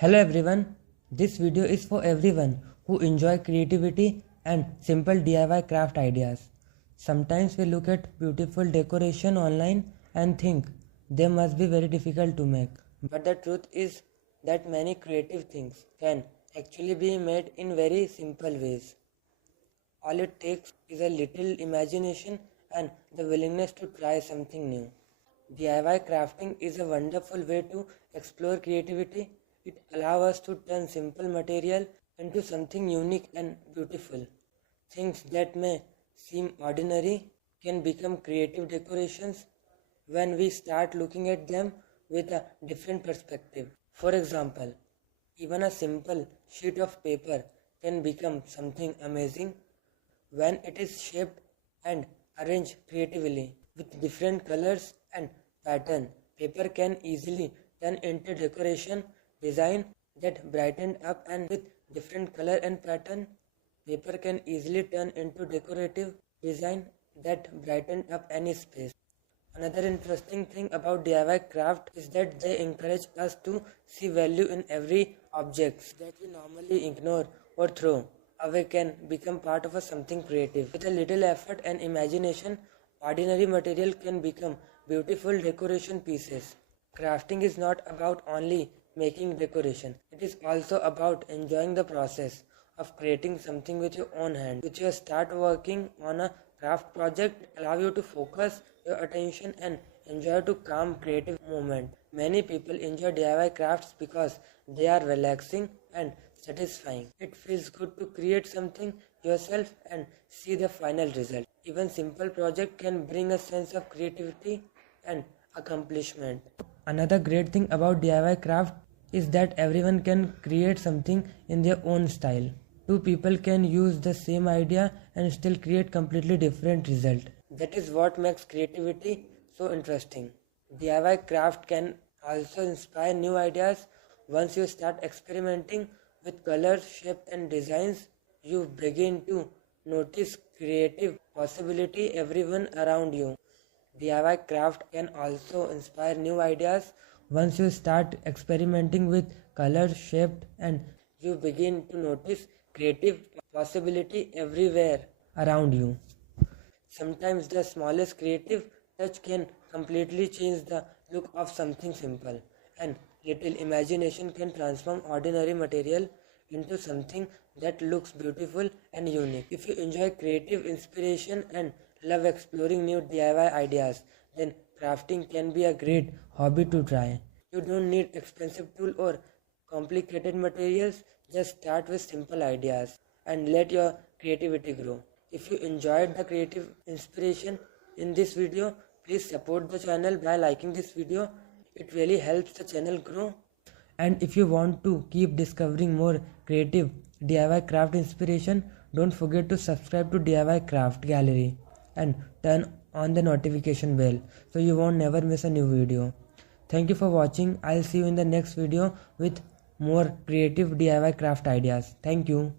Hello everyone, this video is for everyone who enjoy creativity and simple DIY craft ideas. Sometimes we look at beautiful decoration online and think they must be very difficult to make. But the truth is that many creative things can actually be made in very simple ways. All it takes is a little imagination and the willingness to try something new. DIY crafting is a wonderful way to explore creativity. It allows us to turn simple material into something unique and beautiful. Things that may seem ordinary can become creative decorations when we start looking at them with a different perspective. For example, even a simple sheet of paper can become something amazing when it is shaped and arranged creatively with different colors and pattern. Paper can easily turn into decoration design that brighten up, and with different color and pattern, paper can easily turn into decorative design that brighten up any space. Another interesting thing about DIY craft is that they encourage us to see value in every object that we normally ignore or throw away can become part of something creative. With a little effort and imagination, ordinary material can become beautiful decoration pieces. Crafting is not about only making decoration. It is also about enjoying the process of creating something with your own hand. With your start working on a craft project, allow you to focus your attention and enjoy to calm creative moment. Many people enjoy DIY crafts because they are relaxing and satisfying. It feels good to create something yourself and see the final result. Even simple project can bring a sense of creativity and accomplishment. Another great thing about DIY craft is that everyone can create something in their own style. Two people can use the same idea and still create completely different result. That is what makes creativity so interesting. DIY craft can also inspire new ideas. Once you start experimenting with colors, shape and designs, you begin to notice creative possibility everyone around you. DIY craft can also inspire new ideas. Once you start experimenting with color, shape and you begin to notice creative possibility everywhere around you. Sometimes the smallest creative touch can completely change the look of something simple, and little imagination can transform ordinary material into something that looks beautiful and unique. If you enjoy creative inspiration and love exploring new DIY ideas, then crafting can be a great hobby to try. You don't need expensive tools or complicated materials, just start with simple ideas and let your creativity grow. If you enjoyed the creative inspiration in this video, please support the channel by liking this video. It really helps the channel grow. And if you want to keep discovering more creative DIY craft inspiration, don't forget to subscribe to DIY Craft Gallery and turn on the notification bell so you won't never miss a new video. Thank you for watching. I'll see you in the next video with more creative DIY craft ideas. Thank you.